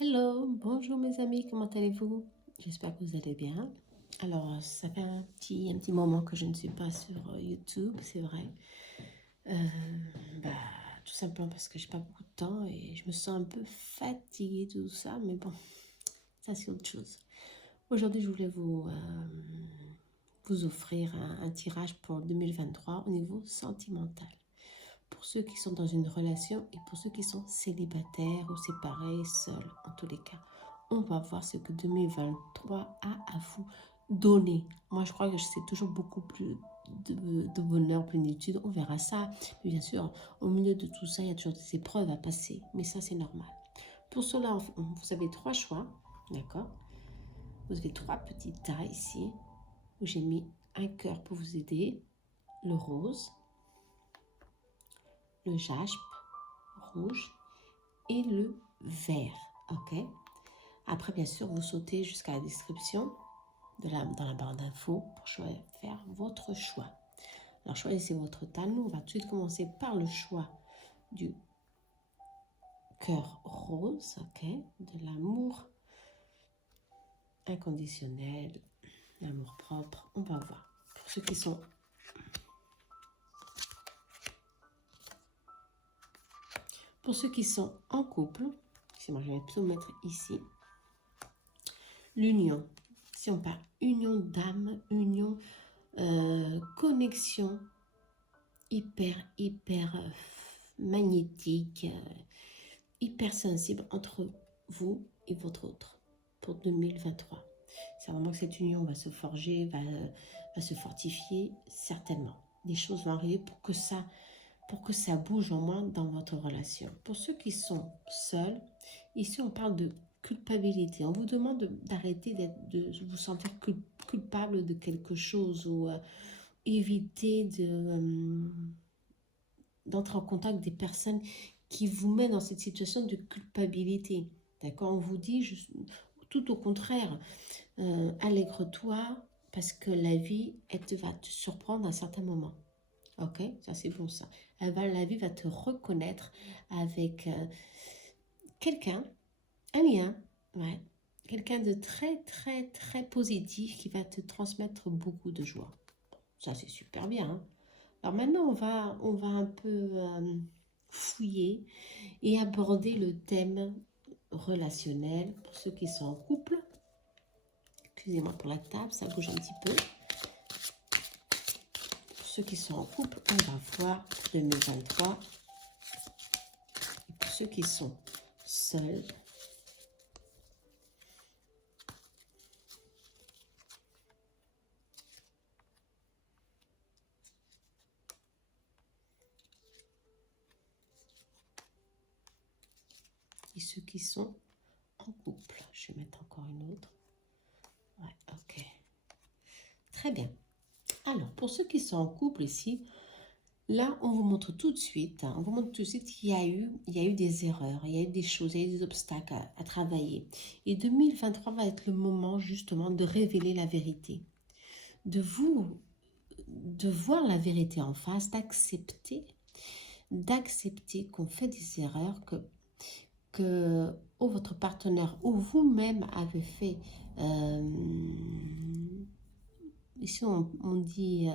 Hello, bonjour mes amis, comment allez-vous? J'espère que vous allez bien. Alors, ça fait un petit moment que je ne suis pas sur YouTube, c'est vrai. Euh, bah, tout simplement parce que j'ai pas beaucoup de temps et je me sens un peu fatiguée, tout ça, mais bon, ça c'est autre chose. Aujourd'hui, je voulais vous offrir un tirage pour 2023 au niveau sentimental. Pour ceux qui sont dans une relation et pour ceux qui sont célibataires ou séparés, seuls, en tous les cas. On va voir ce que 2023 a à vous donner. Moi, je crois que c'est toujours beaucoup plus de bonheur, plénitude. On verra ça. Mais bien sûr, au milieu de tout ça, il y a toujours des épreuves à passer. Mais ça, c'est normal. Pour cela, vous avez trois choix. D'accord? Vous avez trois petits tas ici où j'ai mis un cœur pour vous aider, le rose, le jaspe rouge et le vert. Ok. Après, bien sûr, vous sautez jusqu'à la description dans la barre d'infos pour faire votre choix. Alors, choisissez votre tas. Nous, on va tout de suite commencer par le choix du cœur rose, ok, de l'amour inconditionnel, l'amour propre. On va voir. Pour ceux qui sont en couple, moi je vais plutôt mettre ici l'union. Si on parle union d'âme, union, connexion hyper magnétique, hyper sensible entre vous et votre autre pour 2023. C'est vraiment que cette union va se forger, va se fortifier, certainement. Des choses vont arriver pour que ça bouge au moins dans votre relation. Pour ceux qui sont seuls, ici on parle de culpabilité. On vous demande d'arrêter de vous sentir culpable de quelque chose ou éviter d'entrer en contact des personnes qui vous mettent dans cette situation de culpabilité. D'accord? On vous dit tout au contraire, allègre-toi parce que la vie, va te surprendre à un certain moment. Ok? Ça, c'est bon, ça. La vie va te reconnaître avec quelqu'un, un lien, ouais. Quelqu'un de très positif qui va te transmettre beaucoup de joie. Ça, c'est super bien, hein? Alors maintenant, on va un peu fouiller et aborder le thème relationnel pour ceux qui sont en couple. Excusez-moi pour la table, ça bouge un petit peu. Pour ceux qui sont en couple, on va voir 2023. Et pour ceux qui sont seuls, et ceux qui sont en couple. Je vais mettre encore une autre. Ouais, ok. Très bien. Alors, pour ceux qui sont en couple ici, là, on vous montre tout de suite, on vous montre tout de suite qu'il y a eu des erreurs, il y a eu des choses, il y a eu des obstacles à travailler. Et 2023 va être le moment justement de révéler la vérité, de voir la vérité en face, d'accepter qu'on fait des erreurs, que ou votre partenaire ou vous-même avez fait. Ici, on dit,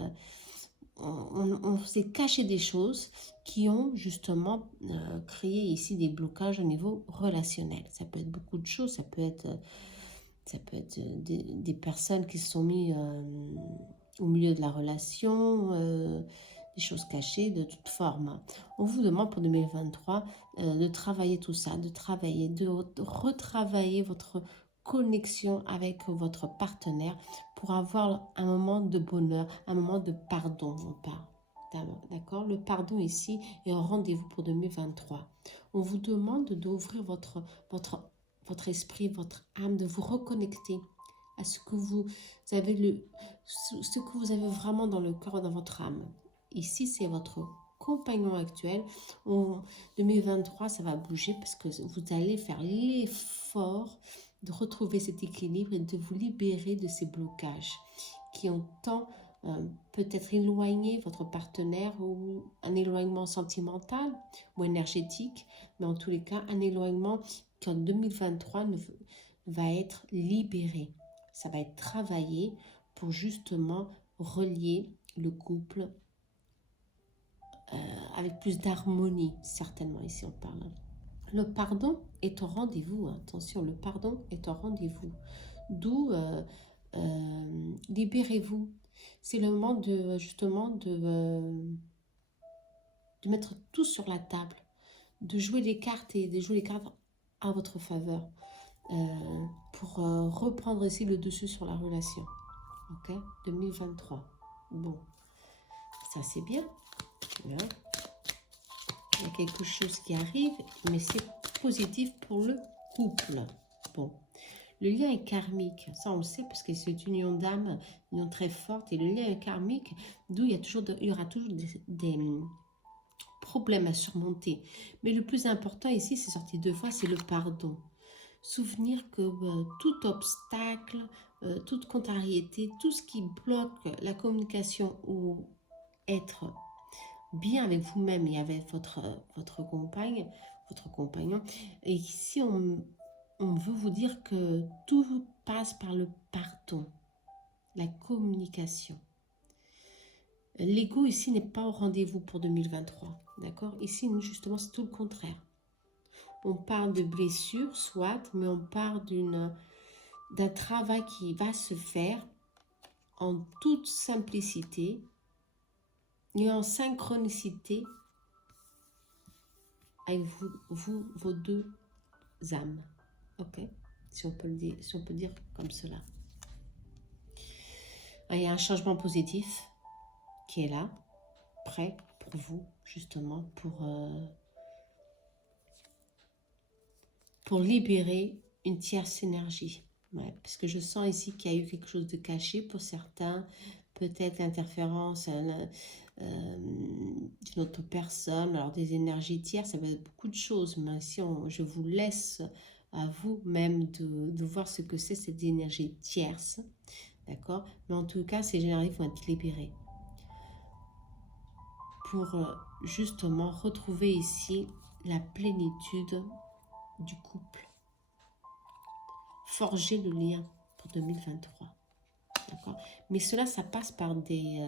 on s'est caché des choses qui ont justement créé ici des blocages au niveau relationnel. Ça peut être beaucoup de choses, ça peut être des personnes qui se sont mises au milieu de la relation, des choses cachées de toute forme. On vous demande pour 2023 de travailler tout ça, de retravailler votre connexion avec votre partenaire pour avoir un moment de bonheur, un moment de pardon, on parle. D'accord? Le pardon ici est un rendez-vous pour 2023. On vous demande d'ouvrir votre esprit, votre âme, de vous reconnecter à ce que vous avez ce que vous avez vraiment dans le cœur, dans votre âme. Ici, c'est votre compagnon actuel. En 2023, ça va bouger parce que vous allez faire l'effort de retrouver cet équilibre et de vous libérer de ces blocages qui ont tant peut-être éloigné votre partenaire ou un éloignement sentimental ou énergétique, mais en tous les cas, un éloignement qu'en 2023 va être libéré. Ça va être travaillé pour justement relier le couple avec plus d'harmonie, certainement, ici on parle. Le pardon est au rendez-vous, hein. Attention, le pardon est au rendez-vous. D'où libérez-vous. C'est le moment de justement de mettre tout sur la table, de jouer les cartes et de jouer les cartes à votre faveur pour reprendre ici le dessus sur la relation. Ok, 2023. Bon, ça c'est bien. Hein. Il y a quelque chose qui arrive, mais c'est positif pour le couple. Bon, le lien est karmique, ça on le sait parce que c'est une union d'âme, une union très forte, et le lien est karmique, d'où il y aura toujours des problèmes à surmonter. Mais le plus important ici, c'est sorti 2 fois, c'est le pardon. Souvenir que tout obstacle, toute contrariété, tout ce qui bloque la communication ou être bien avec vous-même et avec votre compagne, votre compagnon. Et ici, on veut vous dire que tout passe par le pardon, la communication. L'ego ici n'est pas au rendez-vous pour 2023, d'accord? Ici, justement, c'est tout le contraire. On parle de blessures, soit, mais on parle d'un travail qui va se faire en toute simplicité et en synchronicité avec vos deux âmes. Ok, si on peut le dire, si on peut dire comme cela. Il y a un changement positif qui est là, prêt pour vous, justement, pour libérer une tierce énergie. Ouais, parce que je sens ici qu'il y a eu quelque chose de caché pour certains, peut-être interférence d'une autre personne, alors des énergies tierces, ça va être beaucoup de choses, mais ici je vous laisse à vous-même de voir ce que c'est cette énergie tierce, d'accord? Mais en tout cas, ces énergies vont être libérées pour justement retrouver ici la plénitude du couple. Forger le lien pour 2023. D'accord? Mais cela, ça passe par des...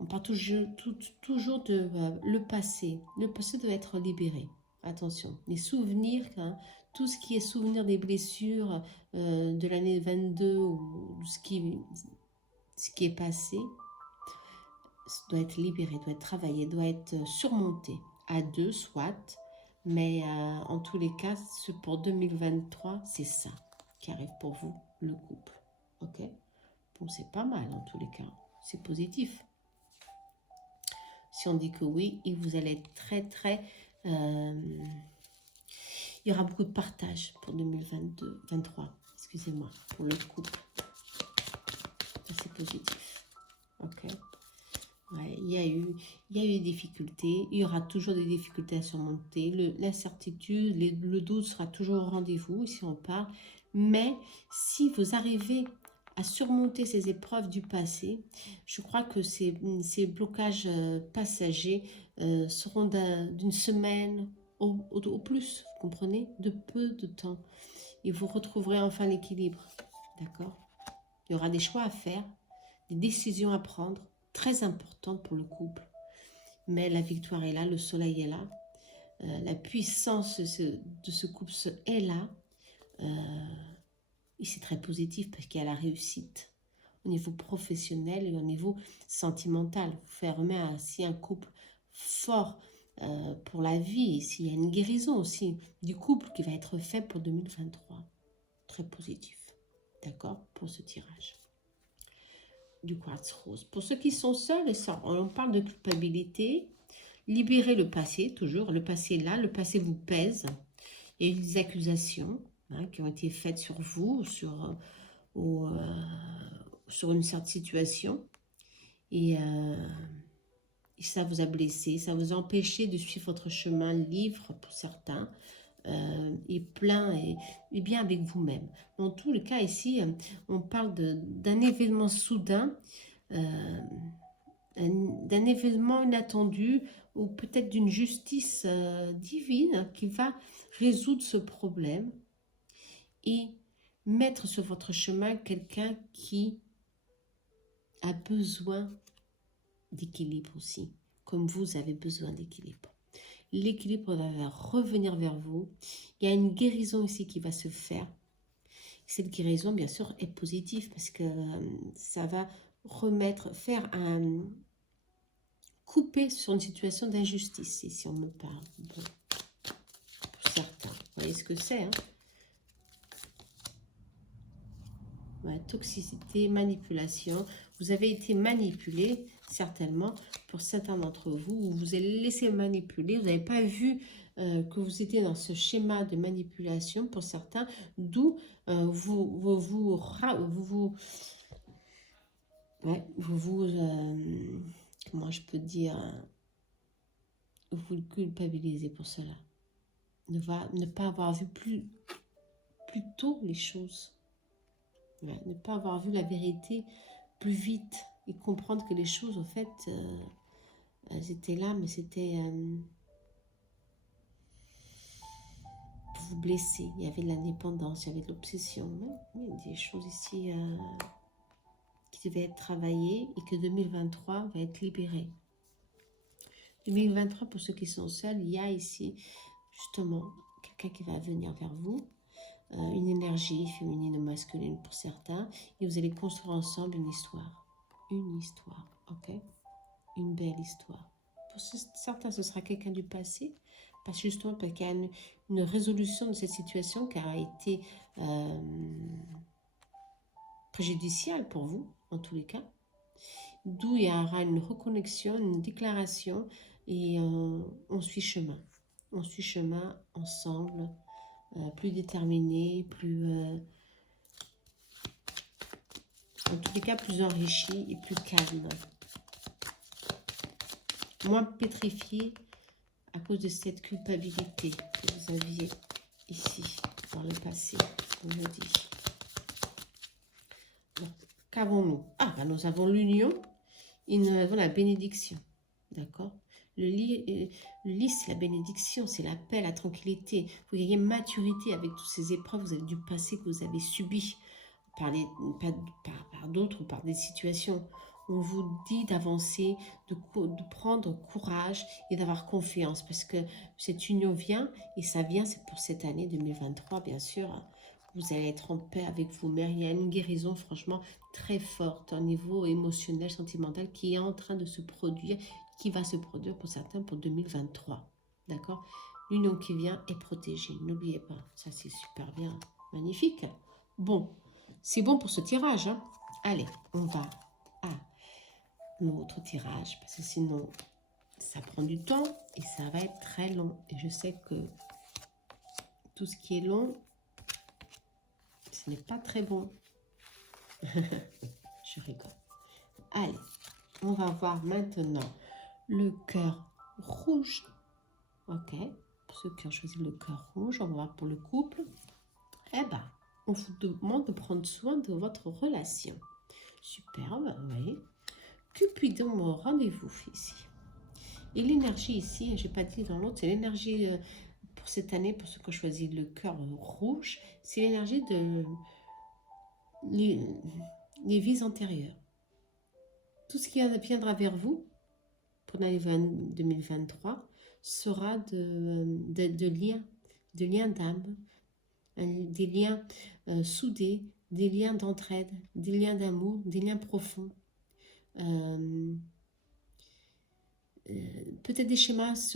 on parle toujours de le passé. Le passé doit être libéré. Attention, les souvenirs, hein, tout ce qui est souvenir des blessures de l'année 22 ou ce qui est passé, doit être libéré, doit être travaillé, doit être surmonté. À deux, soit. Mais en tous les cas, pour 2023, c'est ça qui arrive pour vous, le couple. Ok? Bon, c'est pas mal en tous les cas. C'est positif. Si on dit que oui, et vous allez être très... il y aura beaucoup de partage pour 2023. Excusez-moi, pour le couple. C'est positif. Ok? Ouais, il y a eu des difficultés. Il y aura toujours des difficultés à surmonter. L'incertitude, le doute sera toujours au rendez-vous, ici on parle. Mais si vous arrivez à surmonter ces épreuves du passé, je crois que ces blocages passagers seront d'une semaine au plus, vous comprenez, de peu de temps. Et vous retrouverez enfin l'équilibre, d'accord? Il y aura des choix à faire, des décisions à prendre, très importantes pour le couple. Mais la victoire est là, le soleil est là, la puissance de ce couple est là. Et c'est très positif parce qu'il y a la réussite au niveau professionnel et au niveau sentimental. Vous fermez ainsi un couple fort pour la vie. S'il y a une guérison aussi du couple qui va être fait pour 2023. Très positif. D'accord? Pour ce tirage. Du quartz rose. Pour ceux qui sont seuls, on parle de culpabilité. Libérez le passé, toujours. Le passé est là, le passé vous pèse. Il y a eu des accusations qui ont été faites sur vous, sur une certaine situation. Et ça vous a blessé, ça vous a empêché de suivre votre chemin libre pour certains. Et plein et bien avec vous-même. Dans tous les cas ici, on parle d'un événement soudain, d'un événement inattendu ou peut-être d'une justice divine qui va résoudre ce problème et mettre sur votre chemin quelqu'un qui a besoin d'équilibre aussi, comme vous avez besoin d'équilibre. L'équilibre va revenir vers vous. Il y a une guérison ici qui va se faire. Cette guérison, bien sûr, est positive parce que ça va faire un couper sur une situation d'injustice, si on me parle. Bon, pour certains, vous voyez ce que c'est, hein? Ouais, toxicité, manipulation. Vous avez été manipulé, certainement, pour certains d'entre vous. Vous vous êtes laissé manipuler. Vous n'avez pas vu que vous étiez dans ce schéma de manipulation pour certains, d'où comment je peux dire, vous le culpabilisez pour cela. Ne pas avoir vu plus tôt les choses. Ouais, ne pas avoir vu la vérité plus vite et comprendre que les choses, en fait, elles étaient là, mais c'était pour vous blesser. Il y avait de la dépendance, il y avait de l'obsession. Il y a des choses ici qui devaient être travaillées et que 2023 va être libéré. 2023, pour ceux qui sont seuls, il y a ici, justement, quelqu'un qui va venir vers vous. Une énergie féminine ou masculine pour certains, et vous allez construire ensemble une histoire, ok, une belle histoire. Pour certains, ce sera quelqu'un du passé, parce qu'il y a une résolution de cette situation qui a été préjudiciale pour vous, en tous les cas, d'où il y aura une reconnexion, une déclaration, et on suit chemin ensemble. Plus déterminé, en tous les cas plus enrichi et plus calme. Moins pétrifié à cause de cette culpabilité que vous aviez ici, dans le passé, on me dit. Qu'avons-nous? Ah, ben nous avons l'union et nous avons la bénédiction, d'accord? Le lit, c'est la bénédiction, c'est la paix, la tranquillité. Vous gagnez maturité avec toutes ces épreuves, vous avez du passé que vous avez subi par d'autres ou par des situations. On vous dit d'avancer, de prendre courage et d'avoir confiance parce que cette union vient et ça vient, c'est pour cette année 2023, bien sûr. Vous allez être en paix avec vous-même. Il y a une guérison, franchement, très forte au niveau émotionnel, sentimental qui est en train de se produire, qui va se produire pour certains pour 2023. D'accord? L'union qui vient est protégée. N'oubliez pas, ça c'est super bien, magnifique. Bon, c'est bon pour ce tirage. Hein? Allez, on va à l'autre tirage parce que sinon, ça prend du temps et ça va être très long. Et je sais que tout ce qui est long, ce n'est pas très bon. Je rigole. Allez, on va voir maintenant le cœur rouge. Ok, pour ceux qui ont choisi le cœur rouge, on va voir pour le couple. Eh ben, on vous demande de prendre soin de votre relation. Superbe, oui. Cupidon au rendez-vous ici. Et l'énergie ici, je n'ai pas dit dans l'autre, c'est l'énergie pour cette année, pour ceux qui ont choisi le cœur rouge, c'est l'énergie de les vies antérieures. Tout ce qui viendra vers vous pour l'année 2023 sera de liens d'âme, des liens soudés, des liens d'entraide, des liens d'amour, des liens profonds. Peut-être des schémas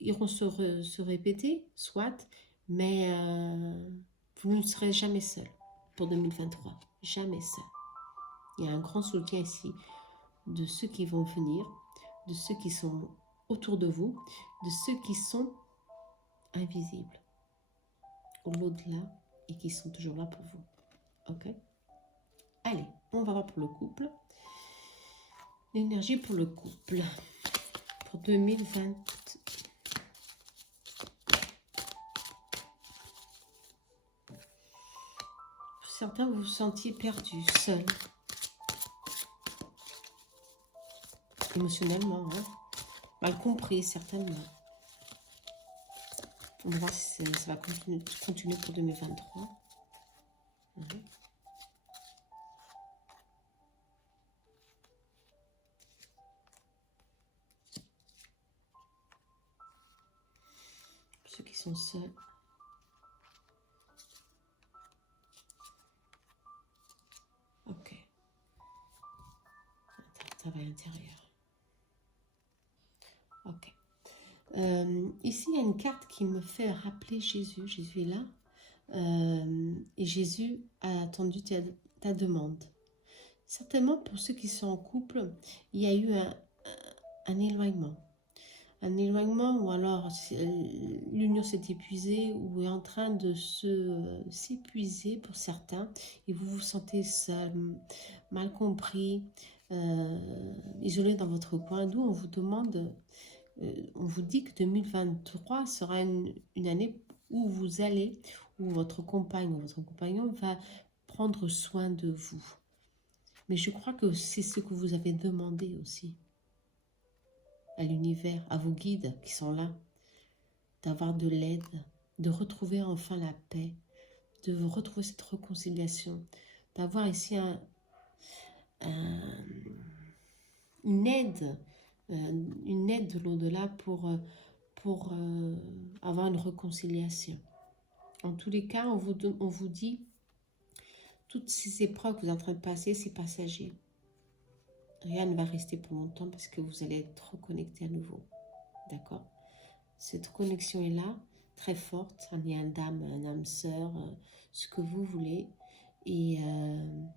iront se répéter, soit, mais vous ne serez jamais seul pour 2023. Jamais seul. Il y a un grand soutien ici de ceux qui vont venir, de ceux qui sont autour de vous, de ceux qui sont invisibles, au-delà, et qui sont toujours là pour vous. Ok? Allez, on va voir pour le couple. L'énergie pour le couple. Pour 2020. Certains vous vous sentiez perdus, seuls. émotionnellement, hein. Mal compris, certainement. On va voir si ça va continuer pour 2023. Mhm. Pour ceux qui sont seuls. Ok. Travail intérieur. Ok. Ici, il y a une carte qui me fait rappeler Jésus. Jésus est là. Et Jésus a attendu ta demande. Certainement, pour ceux qui sont en couple, il y a eu un éloignement. Un éloignement ou alors l'union s'est épuisée ou est en train de s'épuiser pour certains et vous vous sentez seul, mal compris, isolé dans votre coin. D'où on vous demande, on vous dit que 2023 sera une année où vous allez, où votre compagne ou votre compagnon va prendre soin de vous. Mais je crois que c'est ce que vous avez demandé aussi à l'univers, à vos guides qui sont là, d'avoir de l'aide, de retrouver enfin la paix, de retrouver cette réconciliation, d'avoir ici une aide de l'au-delà pour avoir une réconciliation. En tous les cas, on vous dit, toutes ces épreuves que vous êtes en train de passer, c'est passager. Rien ne va rester pour longtemps parce que vous allez être reconnecté à nouveau. D'accord? Cette connexion est là, très forte. Un lien d'âme, un âme sœur, ce que vous voulez. Et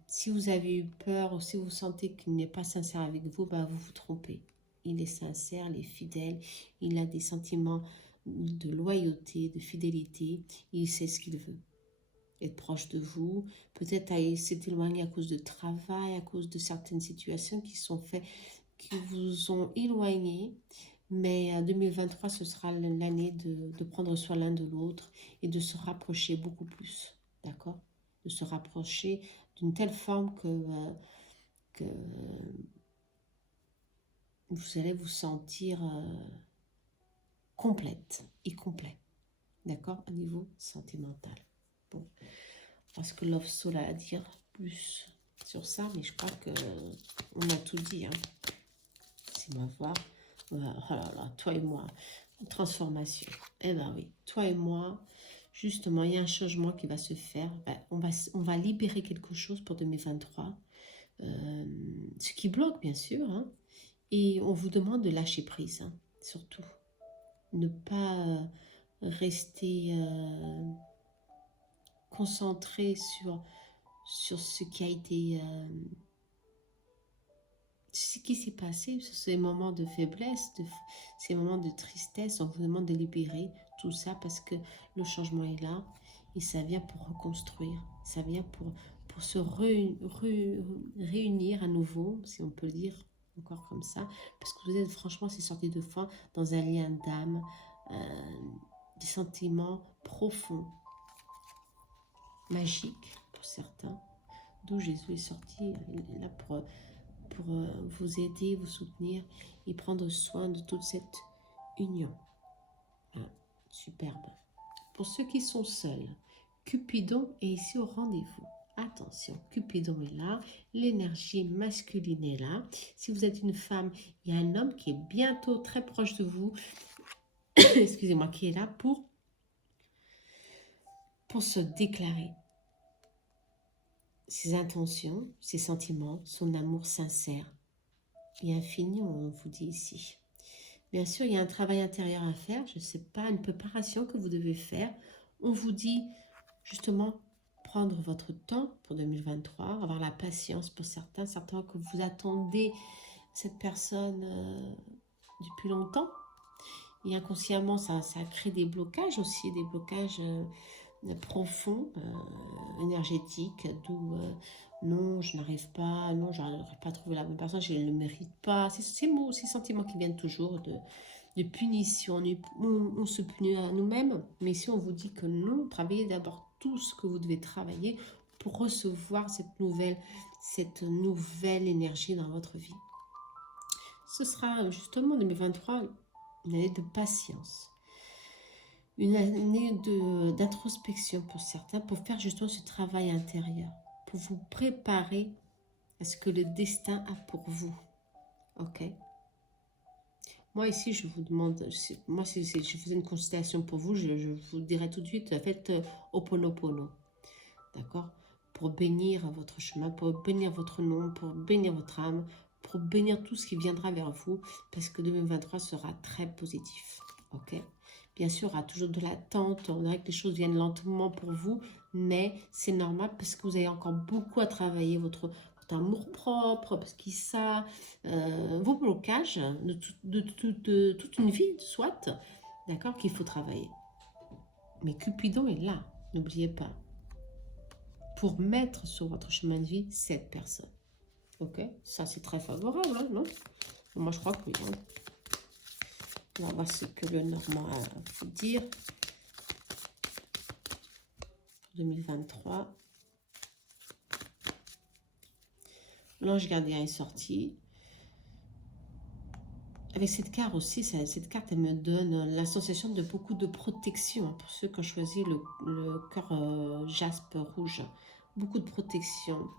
si vous avez eu peur ou si vous sentez qu'il n'est pas sincère avec vous, bah vous vous trompez. Il est sincère, il est fidèle, il a des sentiments de loyauté, de fidélité. Il sait ce qu'il veut. Être proche de vous, peut-être s'est éloigné à cause de travail, à cause de certaines situations qui vous ont éloigné. Mais 2023, ce sera l'année de prendre soin l'un de l'autre et de se rapprocher beaucoup plus, d'accord? De se rapprocher d'une telle forme que vous allez vous sentir complète et complet, d'accord? Au niveau sentimental. Bon, parce que Love Soul a à dire plus sur ça, mais je crois qu'on a tout dit, hein. Laissez-moi voir. Oh là là, toi et moi, transformation. Eh ben oui, toi et moi, justement, il y a un changement qui va se faire. Ben, on va libérer quelque chose pour 2023. Ce qui bloque, bien sûr. Hein, et on vous demande de lâcher prise, hein, surtout. Ne pas rester concentré sur ce qui a été... ce qui s'est passé, ces moments de faiblesse, ces moments de tristesse, on vous demande de libérer tout ça parce que le changement est là et ça vient pour reconstruire, ça vient pour se réunir à nouveau, si on peut le dire encore comme ça, parce que vous êtes franchement, c'est sorti de foi dans un lien d'âme, des sentiments profonds, magiques pour certains, d'où Jésus est sorti, il est là pour vous aider, vous soutenir et prendre soin de toute cette union. Ah, superbe. Pour ceux qui sont seuls, Cupidon est ici au rendez-vous. Attention, Cupidon est là, l'énergie masculine est là. Si vous êtes une femme, il y a un homme qui est bientôt très proche de vous, excusez-moi, qui est là pour se déclarer ses intentions, ses sentiments, son amour sincère et infini, on vous dit ici. Bien sûr, il y a un travail intérieur à faire, je ne sais pas, une préparation que vous devez faire. On vous dit justement prendre votre temps pour 2023, avoir la patience pour certains que vous attendez cette personne depuis longtemps. Et inconsciemment, ça crée des blocages aussi, des blocages profonds, énergétiques, d'où non, je n'arrive pas, non, je n'arrive pas à trouver la bonne personne, je ne le mérite pas. C'est ces mots, ces sentiments qui viennent toujours de punition, on se punit à nous-mêmes, mais ici on vous dit que non, travaillez d'abord tout ce que vous devez travailler pour recevoir cette nouvelle énergie dans votre vie. Ce sera justement 2023 une année de patience. Une année d'introspection pour certains, pour faire justement ce travail intérieur, pour vous préparer à ce que le destin a pour vous. Ok? Moi ici, je vous demande, moi si je faisais une consultation pour vous, je vous dirais tout de suite, faites Ho'oponopono. D'accord? Pour bénir votre chemin, pour bénir votre nom, pour bénir votre âme, pour bénir tout ce qui viendra vers vous, parce que 2023 sera très positif. Ok? Bien sûr, il y aura toujours de l'attente, on dirait que les choses viennent lentement pour vous, mais c'est normal parce que vous avez encore beaucoup à travailler, votre amour-propre, parce qu'il ça, vos blocages de toute une vie, soit, d'accord, qu'il faut travailler. Mais Cupidon est là, n'oubliez pas, pour mettre sur votre chemin de vie cette personne. Ok? Ça, c'est très favorable, hein, non? Moi, je crois que oui. Hein. On va voir ce que le Normand a à vous dire. 2023. L'ange gardien est sorti. Avec cette carte aussi, cette carte, elle me donne la sensation de beaucoup de protection. Hein, pour ceux qui ont choisi le cœur jaspe rouge. Beaucoup de protection.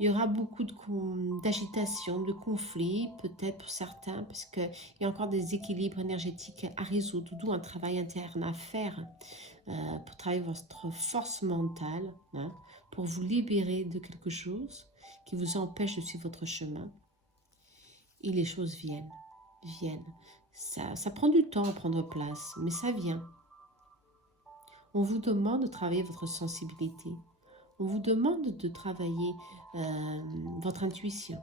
Il y aura beaucoup d'agitation, de conflits, peut-être pour certains, parce qu'il y a encore des équilibres énergétiques à résoudre, d'où un travail interne à faire pour travailler votre force mentale, hein, pour vous libérer de quelque chose qui vous empêche de suivre votre chemin. Et les choses viennent. Ça prend du temps à prendre place, mais ça vient. On vous demande de travailler votre sensibilité. On vous demande de travailler votre intuition.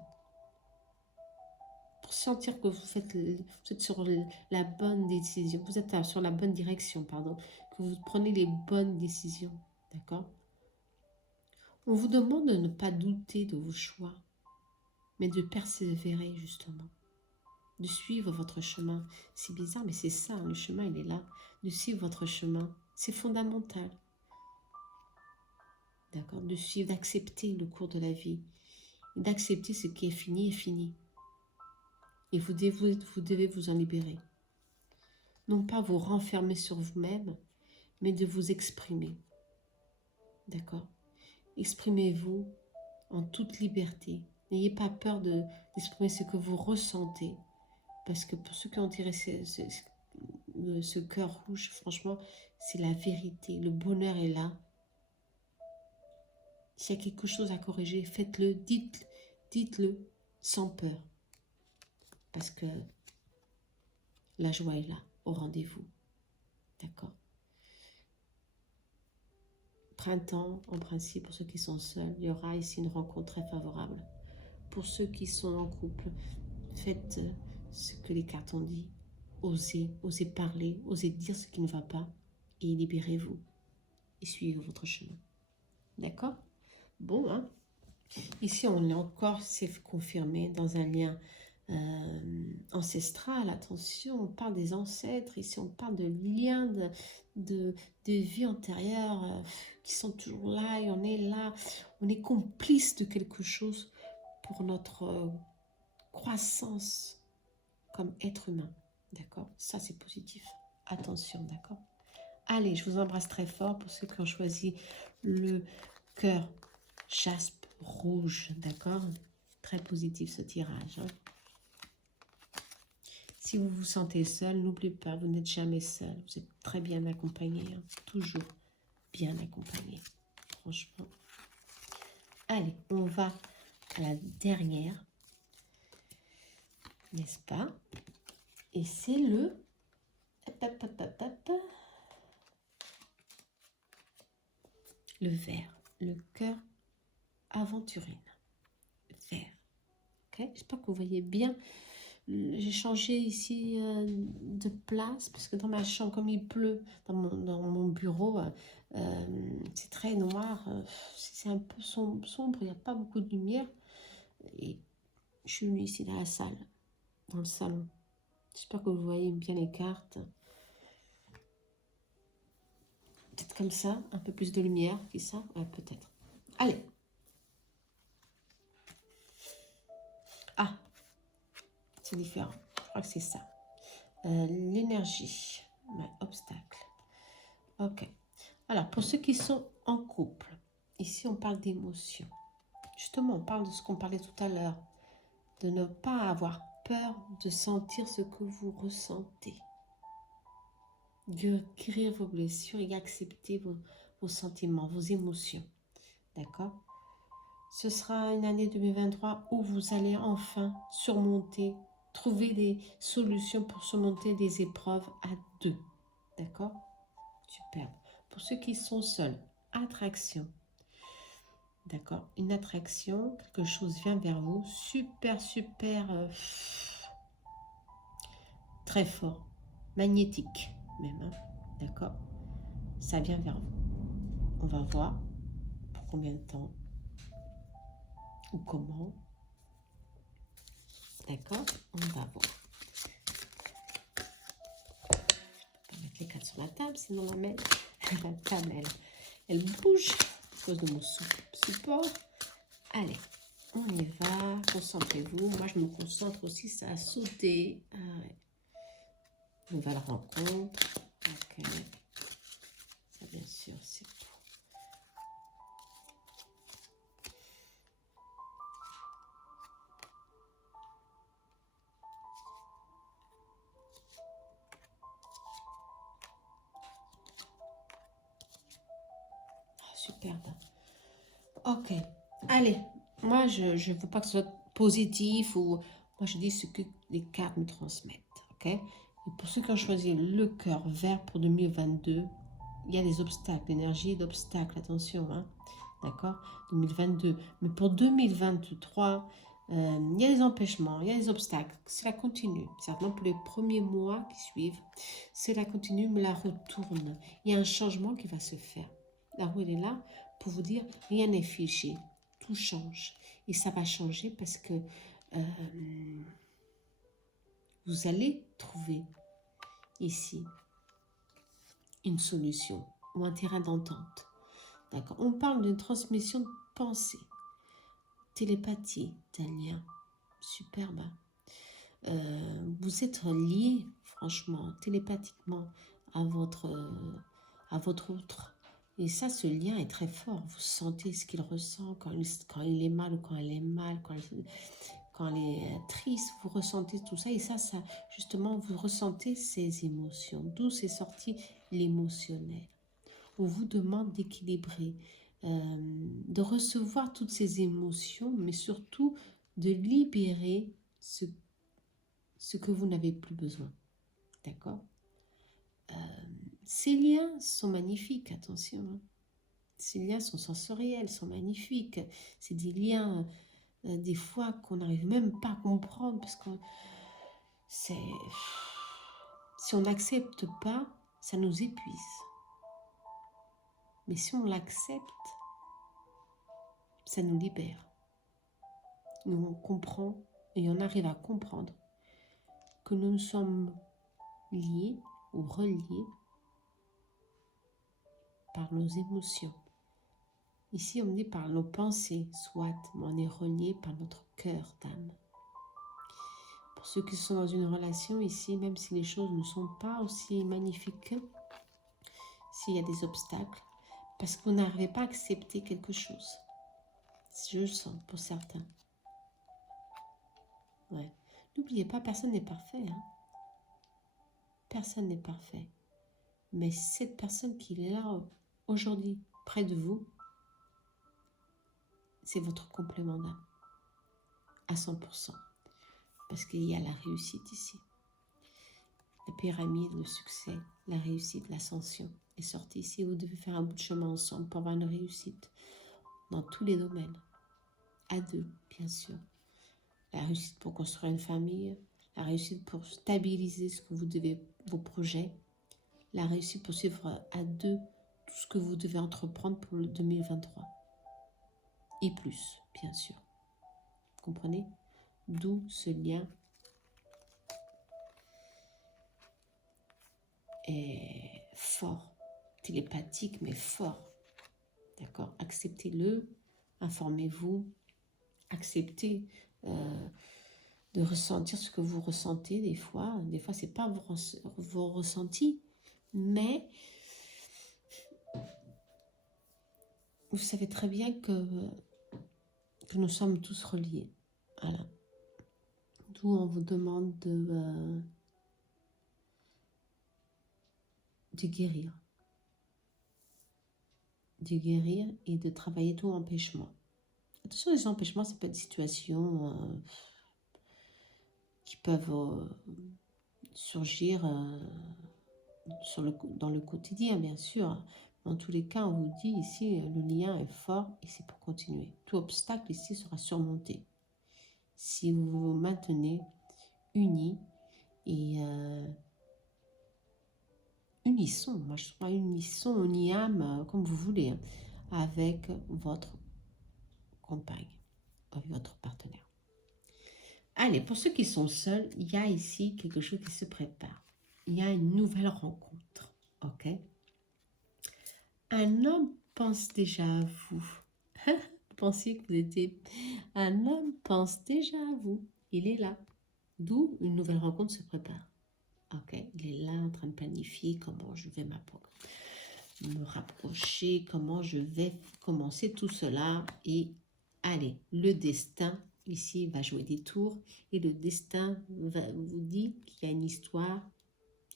Pour sentir que vous êtes sur la bonne décision. Vous êtes sur la bonne direction, pardon. Que vous prenez les bonnes décisions. D'accord? On vous demande de ne pas douter de vos choix, mais de persévérer justement. De suivre votre chemin. C'est bizarre, mais c'est ça, le chemin, il est là. De suivre votre chemin. C'est fondamental. D'accord? De suivre, d'accepter le cours de la vie. D'accepter ce qui est fini est fini. Et vous devez vous en libérer. Non pas vous renfermer sur vous-même, mais de vous exprimer. D'accord? Exprimez-vous en toute liberté. N'ayez pas peur d'exprimer ce que vous ressentez. Parce que pour ceux qui ont tiré ce cœur rouge, franchement, c'est la vérité. Le bonheur est là. S'il y a quelque chose à corriger, faites-le, dites-le sans peur. Parce que la joie est là, au rendez-vous. D'accord? Printemps, en principe, pour ceux qui sont seuls, il y aura ici une rencontre très favorable. Pour ceux qui sont en couple, faites ce que les cartes ont dit. Osez parler, osez dire ce qui ne va pas et libérez-vous. Et suivez votre chemin. D'accord? Bon, hein? Ici, on est encore, c'est confirmé, dans un lien ancestral. Attention, on parle des ancêtres. Ici, on parle de liens de vie antérieure qui sont toujours là et on est là. On est complice de quelque chose pour notre croissance comme être humain. D'accord? Ça, c'est positif. Attention, d'accord? Allez, je vous embrasse très fort pour ceux qui ont choisi le cœur jaspe rouge, d'accord? Très positif ce tirage. Hein? Si vous vous sentez seul, n'oubliez pas, vous n'êtes jamais seul. Vous êtes très bien accompagné, hein? Toujours bien accompagné, franchement. Allez, on va à la dernière, n'est-ce pas? Et c'est le... le vert, le cœur aventurine. Vert. Ok, j'espère que vous voyez bien. J'ai changé ici de place parce que dans ma chambre, comme il pleut, dans mon bureau, c'est très noir. C'est un peu sombre, il n'y a pas beaucoup de lumière. Et je suis venue ici dans la salle, dans le salon. J'espère que vous voyez bien les cartes. Peut-être comme ça, un peu plus de lumière, qui ça? Ouais, peut-être. Allez. Ah, C'est différent. Je crois que c'est ça. L'énergie. Ouais, obstacle. Ok. Alors, pour ceux qui sont en couple, ici, on parle d'émotion. Justement, on parle de ce qu'on parlait tout à l'heure. De ne pas avoir peur de sentir ce que vous ressentez. Guérir vos blessures et accepter vos sentiments, vos émotions. D'accord? Ce sera une année 2023 où vous allez enfin surmonter, trouver des solutions pour surmonter des épreuves à deux. D'accord? Super. Pour ceux qui sont seuls, attraction. D'accord? Une attraction, quelque chose vient vers vous, super, très fort, magnétique même. Hein? D'accord? Ça vient vers vous. On va voir pour combien de temps ou comment. D'accord? On va voir. On va mettre les cartes sur la table, sinon la table, elle bouge à cause de mon support. Allez, on y va. Concentrez-vous. Moi, je me concentre aussi. Ça a sauté. Ah, ouais. Nouvelle rencontre. Ok. Ça, bien sûr, c'est tout. Superbe. Ok. Allez. Moi, je ne veux pas que ce soit positif ou... Moi, je dis ce que les cartes me transmettent. Ok. Et pour ceux qui ont choisi le cœur vert pour 2022, il y a des obstacles. L'énergie d'obstacles. Attention. Hein. D'accord. 2022. Mais pour 2023... il y a des empêchements, il y a des obstacles. Cela continue. Certainement pour les premiers mois qui suivent, cela continue, mais la retourne. Il y a un changement qui va se faire. La roue, elle est là pour vous dire, rien n'est figé. Tout change. Et ça va changer parce que vous allez trouver ici une solution ou un terrain d'entente. D'accord. On parle d'une transmission de pensée. Télépathie d'un lien. Superbe. Vous êtes liés, franchement, télépathiquement à votre autre. Et ça, ce lien est très fort. Vous sentez ce qu'il ressent quand il est mal ou quand elle est mal, quand elle est triste, vous ressentez tout ça. Et ça, justement, vous ressentez ces émotions. D'où c'est sorti l'émotionnel. On vous demande d'équilibrer, de recevoir toutes ces émotions, mais surtout de libérer ce que vous n'avez plus besoin. D'accord? Ces liens sont magnifiques, attention. Hein. Ces liens sont sensoriels, sont magnifiques. C'est des liens, des fois, qu'on n'arrive même pas à comprendre, parce que si on n'accepte pas, ça nous épuise. Mais si on l'accepte, ça nous libère. Nous, on comprend et on arrive à comprendre que nous sommes liés ou reliés par nos émotions. Ici, on dit par nos pensées, soit, mais on est relié par notre cœur d'âme. Pour ceux qui sont dans une relation ici, même si les choses ne sont pas aussi magnifiques, s'il y a des obstacles, parce que vous n'arrivez pas à accepter quelque chose. Je le sens pour certains. Ouais. N'oubliez pas, personne n'est parfait. Hein. Personne n'est parfait. Mais cette personne qui est là aujourd'hui, près de vous, c'est votre complément d'âme. À 100%. Parce qu'il y a la réussite ici. La pyramide, le succès, la réussite, l'ascension est sortie ici. Vous devez faire un bout de chemin ensemble pour avoir une réussite dans tous les domaines. À deux, bien sûr. La réussite pour construire une famille, la réussite pour stabiliser ce que vous devez, vos projets, la réussite pour suivre à deux tout ce que vous devez entreprendre pour le 2023. Et plus, bien sûr. Vous comprenez? D'où ce lien est fort, télépathique, mais fort. D'accord? Acceptez-le, informez-vous, acceptez de ressentir ce que vous ressentez des fois. Des fois, c'est pas vos ressentis, mais vous savez très bien que nous sommes tous reliés. Voilà. D'où on vous demande de guérir. De guérir et de travailler tout empêchement. Attention, les empêchements, ça peut être des situations qui peuvent surgir dans le quotidien, bien sûr. Dans tous les cas, on vous dit ici, le lien est fort et c'est pour continuer. Tout obstacle ici sera surmonté. Si vous vous maintenez unis et unisson, moi je trouve unisson, uniâme, comme vous voulez, hein, avec votre compagne, avec votre partenaire. Allez, pour ceux qui sont seuls, il y a ici quelque chose qui se prépare. Il y a une nouvelle rencontre, ok? Un homme pense déjà à vous. Vous pensiez que vous étiez... Un homme pense déjà à vous. Il est là. D'où une nouvelle rencontre se prépare. Ok, il est là en train de planifier comment je vais me rapprocher, comment je vais commencer tout cela. Et allez, le destin ici va jouer des tours et le destin vous dit qu'il y a une histoire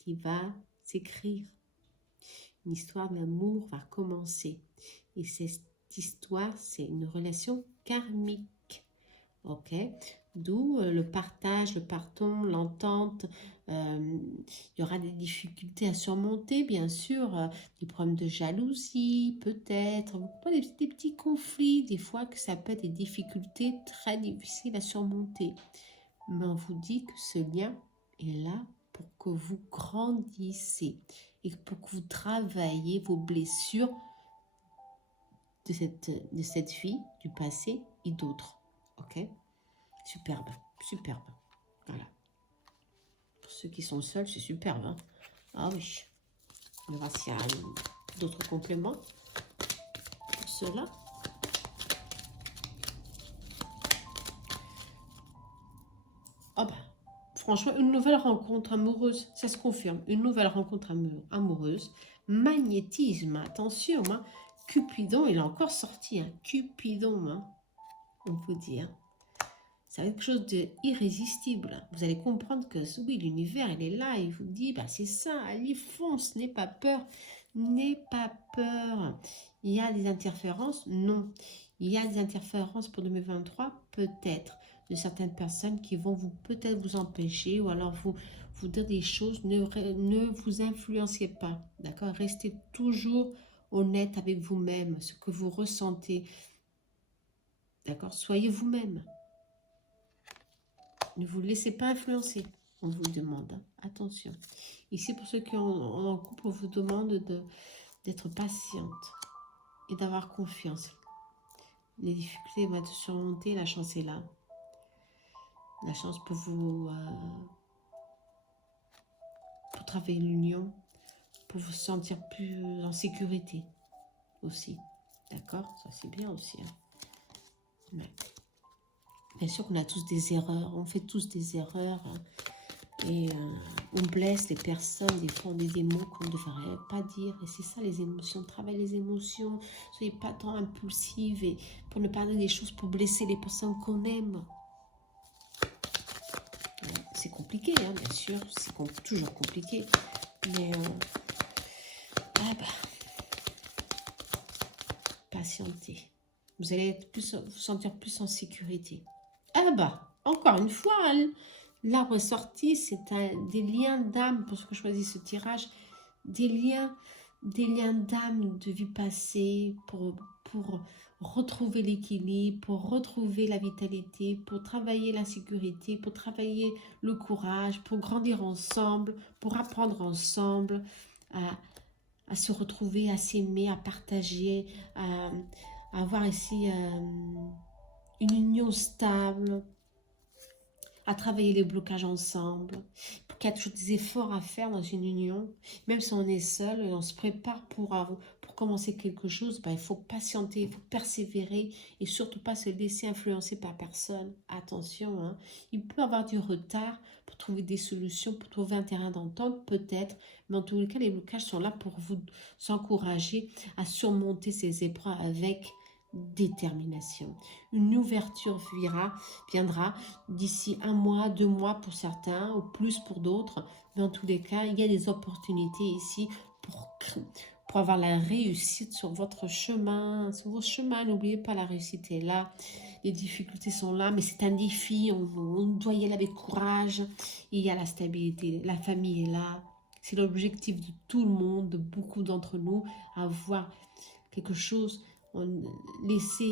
qui va s'écrire. Une histoire d'amour va commencer. Et cette histoire, c'est une relation karmique. Ok? D'où le partage, le pardon, l'entente. Il y aura des difficultés à surmonter, bien sûr. Des problèmes de jalousie, peut-être. Des petits conflits, des fois que ça peut être des difficultés très difficiles à surmonter. Mais on vous dit que ce lien est là pour que vous grandissiez et pour que vous travaillez vos blessures de cette vie, du passé et d'autres. Ok? Superbe, superbe. Voilà. Pour ceux qui sont seuls, c'est superbe. Hein? Ah oui. On verra s'il y a d'autres compléments pour ceux-là. Ah bah, franchement, une nouvelle rencontre amoureuse, ça se confirme. Une nouvelle rencontre amoureuse. Magnétisme, attention. Hein. Cupidon, il a encore sorti. Hein. Cupidon, hein. On vous dit. Hein. Ça va être quelque chose d'irrésistible. Vous allez comprendre que oui, l'univers, il est là. Il vous dit, bah, c'est ça, allez, fonce, n'aie pas peur. N'aie pas peur. Il y a des interférences? Non. Il y a des interférences pour 2023? Peut-être. De certaines personnes qui vont peut-être vous empêcher ou alors vous dire des choses. Ne vous influencez pas. D'accord? Restez toujours honnête avec vous-même, ce que vous ressentez. D'accord? Soyez vous-même. Ne vous laissez pas influencer, on vous le demande. Hein. Attention. Ici, pour ceux qui ont un couple, on vous demande d'être patiente et d'avoir confiance. Les difficultés vont être surmontées, la chance est là. La chance pour vous, pour travailler l'union, pour vous sentir plus en sécurité aussi. D'accord? Ça, c'est bien aussi. Hein. Ouais. Bien sûr qu'on a tous des erreurs, on fait tous des erreurs. Hein. Et on blesse les personnes, des fois on dit des mots qu'on ne devrait pas dire. Et c'est ça les émotions, travaillez les émotions. Soyez pas tant impulsive et pour ne pas dire des choses pour blesser les personnes qu'on aime. C'est compliqué, hein, bien sûr, c'est toujours compliqué. Mais patientez. Vous allez vous sentir plus en sécurité. Encore une fois, là ressorti, c'est des liens d'âme, pour ce que je choisis ce tirage, des liens d'âme de vie passée, pour retrouver l'équilibre, pour retrouver la vitalité, pour travailler la sécurité, pour travailler le courage, pour grandir ensemble, pour apprendre ensemble, à se retrouver, à s'aimer, à partager, à avoir ici une union stable. à travailler les blocages ensemble, pour qu'il y a toujours des efforts à faire dans une union, même si on est seul et on se prépare pour commencer quelque chose, ben, il faut patienter, il faut persévérer et surtout pas se laisser influencer par personne. Attention, hein, il peut y avoir du retard pour trouver des solutions, pour trouver un terrain d'entente peut-être, mais en tous les cas, les blocages sont là pour vous encourager à surmonter ces épreuves avec détermination. Une ouverture viendra d'ici 1 mois, 2 mois pour certains, ou plus pour d'autres. Mais en tous les cas, il y a des opportunités ici pour avoir la réussite sur votre chemin, sur vos chemins. N'oubliez pas, la réussite est là. Les difficultés sont là, mais c'est un défi. On doit y aller avec courage. Il y a la stabilité. La famille est là. C'est l'objectif de tout le monde, de beaucoup d'entre nous, avoir quelque chose, laisser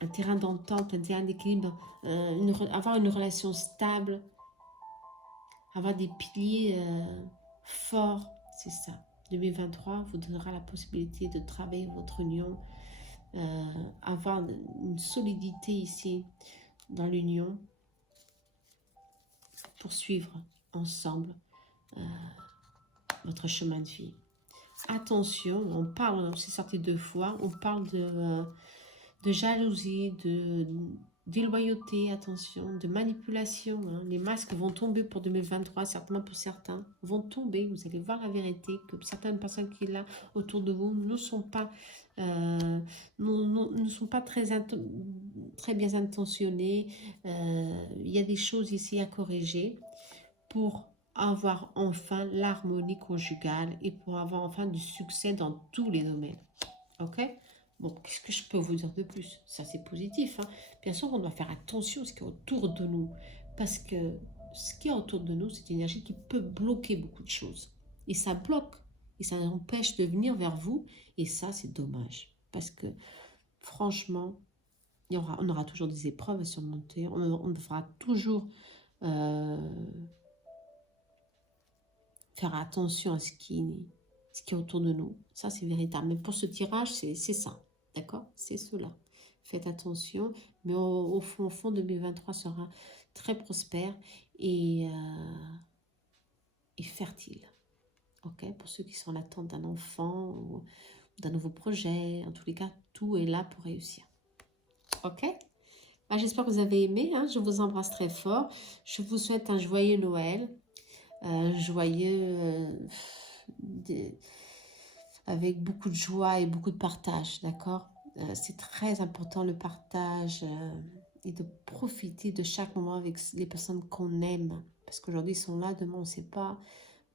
un terrain d'entente, un terrain d'équilibre, avoir une relation stable, avoir des piliers forts, c'est ça. 2023 vous donnera la possibilité de travailler votre union, avoir une solidité ici dans l'union, poursuivre ensemble votre chemin de vie. Attention, on parle, c'est sorti 2 fois, on parle de jalousie, de déloyauté, attention, de manipulation. Hein. Les masques vont tomber pour 2023, certainement pour certains, vont tomber. Vous allez voir la vérité, que certaines personnes qui sont là autour de vous ne sont pas, ne sont pas très bien intentionnées. Il y a des choses ici à corriger pour avoir enfin l'harmonie conjugale et pour avoir enfin du succès dans tous les domaines. Ok? Bon, qu'est-ce que je peux vous dire de plus? Ça, c'est positif. Hein. Bien sûr, on doit faire attention à ce qui est autour de nous. Parce que ce qui est autour de nous, c'est une énergie qui peut bloquer beaucoup de choses. Et ça bloque. Et ça empêche de venir vers vous. Et ça, c'est dommage. Parce que, franchement, on aura toujours des épreuves à surmonter. On devra toujours faire attention à ce qui est autour de nous. Ça, c'est véritable. Mais pour ce tirage, c'est ça. D'accord? C'est cela. Faites attention. Mais au fond, 2023 sera très prospère et fertile. Ok? Pour ceux qui sont en attente d'un enfant ou d'un nouveau projet. En tous les cas, tout est là pour réussir. Ok? J'espère que vous avez aimé. Hein? Je vous embrasse très fort. Je vous souhaite un joyeux Noël. Joyeux... avec beaucoup de joie et beaucoup de partage, d'accord? C'est très important le partage et de profiter de chaque moment avec les personnes qu'on aime. Parce qu'aujourd'hui, ils sont là, demain, on ne sait pas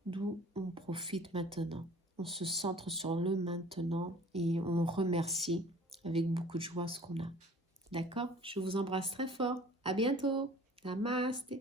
d'où on profite maintenant. On se centre sur le maintenant et on remercie avec beaucoup de joie ce qu'on a. D'accord? Je vous embrasse très fort. À bientôt. Namaste.